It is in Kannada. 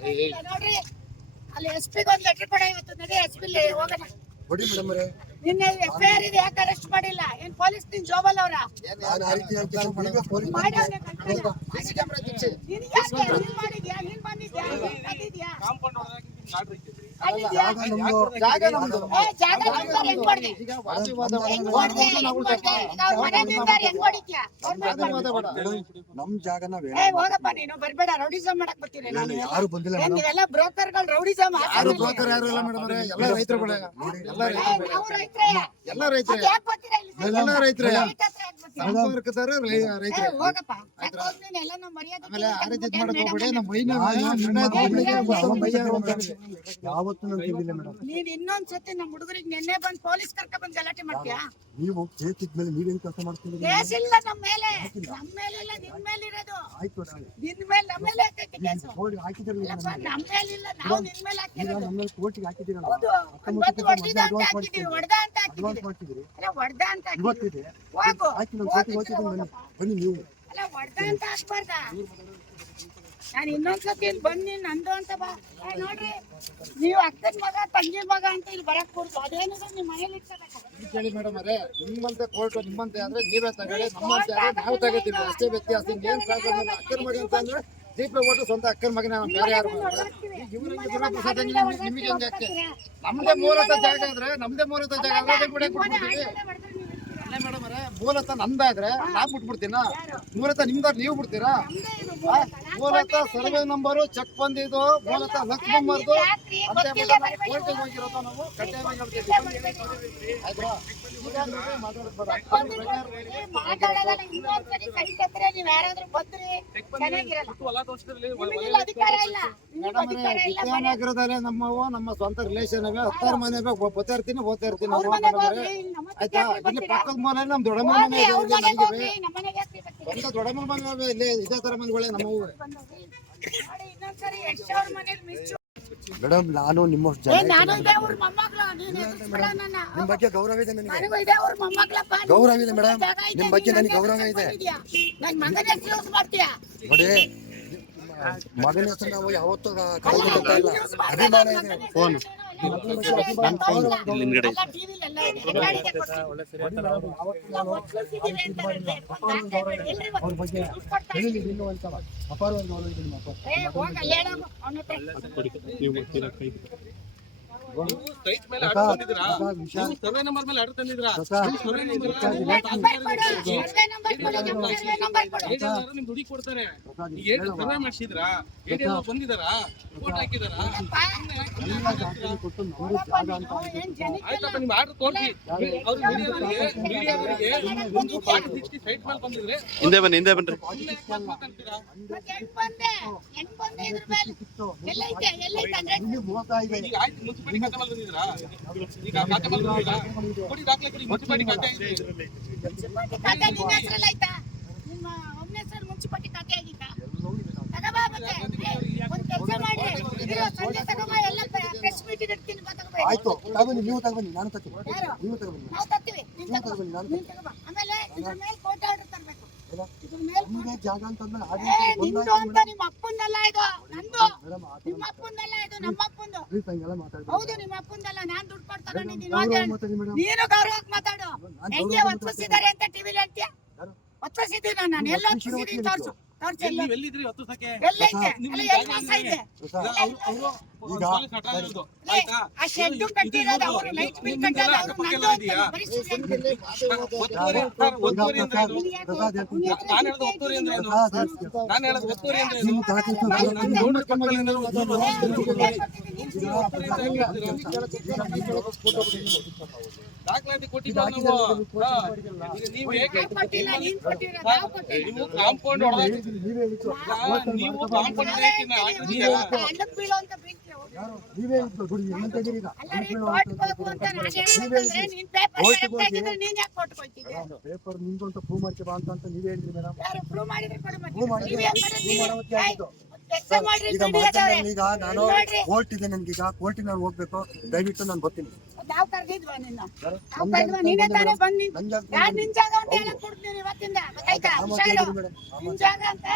ನೋಡ್ರಿ ಅಲ್ಲಿ SP ಗೆ ಒಂದು ಲೆಟರ್ ಕೊಡ ಇವತ್ತು ನಡಿ SP ಹೋಗೋಣ ಕೊಡಿ ಮೇಡಮ್ ಅವರೇ ನಿನ್ನೆ FIR ಇದೆ ಯಾಕೆ ಅರೆಸ್ಟ್ ಮಾಡಿಲ್ಲ ಏನ್ ಪೊಲೀಸ್ ನಿನ್ ಜೋಬಲ್ ಅವರ ನಾನು ಆ ರೀತಿ ಹೇಳ್ತೀನಿ ಮೇಡಮ್ ಪೊಲೀಸ್ ಸಿಸಿ ಕ್ಯಾಮೆರಾ ತಿಚ್ಚಿ ನೀನು ಯಾಕೆ ನೀನು ಮಾಡಿದ್ಯಾ ನೀನು ಬಂದಿದ್ಯಾ ನೀನು ಬಂದಿದ್ಯಾ ಕಾಂಪೌಂಡ್ ಹೊರಗೆ ಜಾಗ ನಮ್ದು ಜಾಗ ನಮ್ದು ಹೆಂಗ್ ಕೊಡ್ದೆ ಈಗ ವಾಸಿವಾದ ನಮ್ ಜಾಗನ ಹೋಗಪ್ಪ ನೀನು ಬರ್ಬೇಡ ರೌಡಿಸಂ ಮಾಡಕ್ ಬರ್ತೀನಿ ನಾನು ಯಾರು ಬಂದಿಲ್ಲ ನೀವೆಲ್ಲ ಬ್ರೋಕರ್ಗಳು ರೌಡಿಸಂ ಯಾರು ಬ್ರೋಕರ್ ಯಾರು ಇಲ್ಲ ಮೇಡಮ್ ಅವರೇ ಎಲ್ಲ ರೈತರುಗಳೇ ಎಲ್ಲ ರೈತರೇ ಎಲ್ಲ ರೈತರೇ ಸಂಪರ್ಕದಾರ ರೈತರೇ ಹೋಗಪ್ಪ ಆಮೇಲೆ ಆ ರೀತಿ ಮಾಡಕ್ ಹೋಗ್ಬೇಡಿ ನಮ್ಮ ಮೈನ ಯಾವತ್ತೂ ನಾನು ತಿಳಿದಿಲ್ಲ ಮೇಡಮ್ ನೀನ್ ಇನ್ನೊಂದ್ಸತಿ ನಮ್ಮ ಹುಡುಗರಿಗೆ ನೆನ್ನೆ ಬಂದ್ ಪೊಲೀಸ್ ಕರ್ಕ ಬಂದ್ ಗಲಾಟೆ ಮಾಡ್ತೀಯಾ ನೀವು ಕೇಸ್ ಇದ್ಮೇಲೆ ನೀವೇನ್ ಕೆಲಸ ಮಾಡ್ತೀರಿ ಕೇಸ್ ಇಲ್ಲ ನಮ್ಮ ಮೇಲೆ ಇಲ್ಲ ನಿನ್ ಮೇಲೆ ಇರೋದು ಆಯ್ತು ನಿನ್ ಮೇಲೆ ನಮ್ಮ ಮೇಲೆ ಹಾಕೈತೆ ಕೇಸ್ ಹಾಕಿದ್ರೆ ನಮ್ಮ ಮೇಲೆ ಇಲ್ಲ ನಾವು ನಿನ್ ಮೇಲೆ ಹಾಕಿರೋದು ನಮ್ಮ ಕೋರ್ಟಿಗೆ ಹಾಕಿದ್ದೀರಲ್ಲ ಹೌದು ಒಂದು ಹೊಡೆದ ಅಂತ ಹಾಕಿದೀವಿ ಹೊಡೆದ ಅಂತ ಹಾಕಿದೀವಿ ಅಲ್ಲ ಹೊಡೆದ ಅಂತ ಇವತ್ತಿದೆ ಹೋಗು ಹಾಕಿ ನಾವು ಕೋರ್ಟಿಗೆ ಹೋಗ್ತಿದ್ದೀವಿ ಬನ್ನಿ ನೀವು ಅಲ್ಲ ಹೊಡೆದ ಅಂತ ಹಾಕ್ಬಾರ್ದ ನಾನು ಇನ್ನೊಂದ್ಸತಿ ಇಲ್ಲಿ ಬಂದು ನಂದು ಅಂತ ಬಾ ನೋಡ್ರಿ ನೀವು ಅಕ್ಕನ ಮಗ ತಂಗಿ ಮಗ ಅಂತ ಇಲ್ಲಿ ಬರಕ್ ಕೊಡ್ತು ಅದೇನಿದೆ ನಿಮ್ಮ ಮನೇಲಿ ಇಟ್ಕೋಬೇಕು ಕೇಳಿ ಮೇಡಮ್ ಅವರೇ ನಿಮ್ಮಂತೆ ಕೋರ್ಟ್ ನಿಮ್ಮಂತೆ ಅಂದ್ರೆ ನೀವೇ ತಗೊಳ್ಳಿ ನಮ್ಮಂತೆ ಆದ್ರೆ ನಾವು ತಗೋತೀವಿ ಅಷ್ಟೇ ವ್ಯತ್ಯಾಸ ಏನ್ ಸಾಕು ಅಕ್ಕನ ಮಗ ಅಂತ ಅಂದ್ರೆ ದೀಪ ಓಟು ಸ್ವಂತ ಅಕ್ಕನ ಮಗನ ಬೇರೆ ಯಾರು ನಿಮಗೆ ಹೆಂಗೆ ಆಗ್ತದೆ ನಮ್ದೇ ಮೂಲತಃ ಜಾಗ ಆದ್ರೆ ಅದೇ ಕೂಡ ಕೊಟ್ಬಿಡ್ತೀವಿ ಮೇಡಮ್ ಅವರೇ ಮೂಲತಃ ನಮ್ದಾದ್ರೆ ನಾವ್ ಬಿಟ್ಬಿಡ್ತೀನ ಮೂಲತಃ ನಿಮ್ದಾದ್ರೆ ನೀವು ಬಿಡ್ತೀರಾ ಮೂಲತಃ ಸರ್ವೆ ನಂಬರು ಚೆಕ್ ಬಂದಿದ್ದು ಮೂಲತಃ ಲಕ್ಷ್ಮಮ್ಮರ್ದು ಅಂತ ಕೋರ್ಟಿಗೆ ಹೋಗಿರೋದು ನಾವು ಕಡ್ಡಾಯವಾಗಿ ಹೇಳ್ತೀವಿ ಆಯ್ತಾ ವಿದ್ಯಾನಗರದಲ್ಲೇ ನಮ್ಮವು ನಮ್ಮ ಸ್ವಂತ ರಿಲೇಷನ್ ಅವೇ 10 ಮನೆ ಓದ್ತಾ ಇರ್ತೀನಿ ಆಯ್ತಾ ಇಲ್ಲಿ ಪಕ್ಕದ ಮನೆ ನಮ್ ದೊಡ್ಡಮ್ಮ ಮನೆ ಸ್ವಂತ ದೊಡ್ಡಮ್ಮ ಮನೆ ಇಲ್ಲಿ ಇದೇ ತರ ಮನೆಗಳೇ ನಮ್ಮವು ಮೇಡಮ್ ನಾನು ನಿಮ್ಮ ನಿಮ್ ಬಗ್ಗೆ ಗೌರವ ಇದೆ ನನಗೆ ಗೌರವ ಇದೆ ಮೇಡಮ್ ನಿಮ್ ಬಗ್ಗೆ ನನಗೆ ಗೌರವ ಇದೆ ನೋಡಿ ಮಗನ ಹೆಸರು ನಾವು ಯಾವತ್ತೂ ಕಳ್ಕೊಳ್ತಾ ಇಲ್ಲ ಅಭಿಮಾನ ಇದೆ ಫೋನ್ ಅವ್ರ ಬಗ್ಗೆ ಅಪಾರವಾಗಿ ಗೌರವ ಇದೆ ನಿಮ್ಮ ಸರ್ವೆ ನಂಬರ್ ಮೇಲೆ ಆರ್ಡರ್ ತಂದಿದ್ರಾ ನಿಮ್ ದುಡಿ ಕೊಡ್ತಾರೆ ಸರ್ವೆ ಮಾಡಿಸಿದ್ರಾ ಬಂದಿದಾರಾ ರಿಪೋರ್ಟ್ ಹಾಕಿದಾರಾ ಆಯ್ತಪ್ಪ ನಿಮ್ ಆರ್ಡರ್ ತೋರಿಸಿ ಅವ್ರಿಗೆ ಸೈಟ್ ಮೇಲೆ ಬಂದಿದ್ರೆ ಹಿಂದೆ ಬನ್ರಿ ಆಯ್ತು ಮುನ್ಸಿಪಾಲಿಟಿ ಖಾತೆ ಮೇಲೆ ಬಂದಿದ್ರಾ ಈಗ ಖಾತೆ ಮೇಲೆ ಬಂದಿದ್ದೀರಾ ಕೊಡಿ ದಾಖಲೆ ಕೊಡಿ ಮುನ್ಸಿಪಾಲಿಟಿ ಖಾತೆ ಆಗಿದೆ ಮುನ್ಸಿಪಾಲಿಟಿ ಖಾತೆ ಆಗಿದ್ದ ತಗಬಾ ಮತ್ತೆ ಒಂದು ಕೆಲಸ ಮಾಡಿ ಸಂಜೆ ತಗಬಾ ಎಲ್ಲ ಪ್ರೆಸ್ ಮೀಟಿಂಗ್ ಇಡ್ತೀನಿ ಬಾ ತಗಬಾ ಆಯ್ತು ತಗೊಬನ್ನಿ ನೀವು ತಗೊಬನ್ನಿ ನಾನು ತತ್ತೀನಿ ನೀವು ತಗೊಬನ್ನಿ ನಾವು ತತ್ತೀವಿ ನೀವು ತಗೊಬನ್ನಿ ನಾನು ತಗಬಾ ಆಮೇಲೆ ಇದ್ರ ಮೇಲೆ ಕೋರ್ಟ್ ಆರ್ಡರ್ ತರಬೇಕು ಇದ್ರ ಮೇಲೆ ನಿಮಗೆ ಜಾಗ ಅಂತಂದ್ರೆ ನಿಂದು ಅಂತ ನಿಮ್ಮ ಅಪ್ಪಂದಲ್ಲ ಇದು ನಂದು ನಿಮ್ಮ ಅಪ್ಪಂದಲ್ಲ ಇದು ನಮ್ಮ ಅಪ್ಪಂದು ಹೌದು ನಿಮ್ಮ ಅಪ್ಪಂದಲ್ಲ ನಾನು ದುಡ್ಡು ಕೊಟ್ಟು ತಗೊಂಡಿದ್ದೀನಿ ನೀನು ಗೌರವಕ್ಕೆ ಮಾತಾಡು ಹೆಂಗೆ ಒತ್ತಿಸಿದ್ದಾರೆ ಅಂತ ಟಿವಿಲಿ ಹೇಳ್ತೀಯ ಒತ್ತಿಸಿದ್ದೀನಿ ನಾನು ಎಲ್ಲ ಒತ್ತಿಸಿದ್ದೀನಿ ತೋರ್ಸು ಎಲ್ಲಿದ್ರಿ ಹೊತ್ತು ಸಕೆ ಎಲ್ಲೈತೆ ಅಲ್ಲ ಎಲ್ಲಿ ಮೋಸ ಇದೆ ಆ ಶೆಡ್ ಕಟ್ಟಿರೋದು ಅವರು ಲೈಟ್ ಬಿಲ್ ಕಟ್ಟಲ್ಲ ಅವರು ನಂದು ಅಂತ ಪರಿಸ್ಥಿತಿ ನಾನು ಹೇಳೋದು ಒತ್ತುವರಿ ಅಂದ್ರೆ ದಾಖಲಾತಿ ಕೊಟ್ಟಿದ್ದಾರೆ ನೀವು ಹೇಗೆ ನೀವು ಕಾಂಪೌಂಡ್ ನೀವು ಕಾಂಪೌಂಡ್ ಪೇಪರ್ ನಿಮ್ದು ಅಂತ ಪ್ರೂವ್ ಮಾಡ್ಕೆ ಬಾ ಅಂತ ನೀವೇ ಹೇಳಿದ್ರಿ ಮೇಡಮ್ ಈಗ ನಾನು ಕೋರ್ಟ್ ಇದೆ ನನ್ಗೀಗ ಕೋರ್ಟಿಗೆ ನಾನು ಹೋಗ್ಬೇಕು ದಯವಿಟ್ಟು ನಾನು ಬರ್ತೀನಿ ನಾವು ಕರ್ದಿದ್ವಾ ನಿನ್ನ ನೀನೇ ತಾನೇ ಬಂದು ನಿನ್ ಜಾಗ ಅಂತ ಹೇಳಕ್ ಕೊಡ್ತೀನಿ ಇವತ್ತಿಂದ ಗೊತ್ತಾಯ್ತಾ ನಿನ್ ಜಾಗ ಅಂತ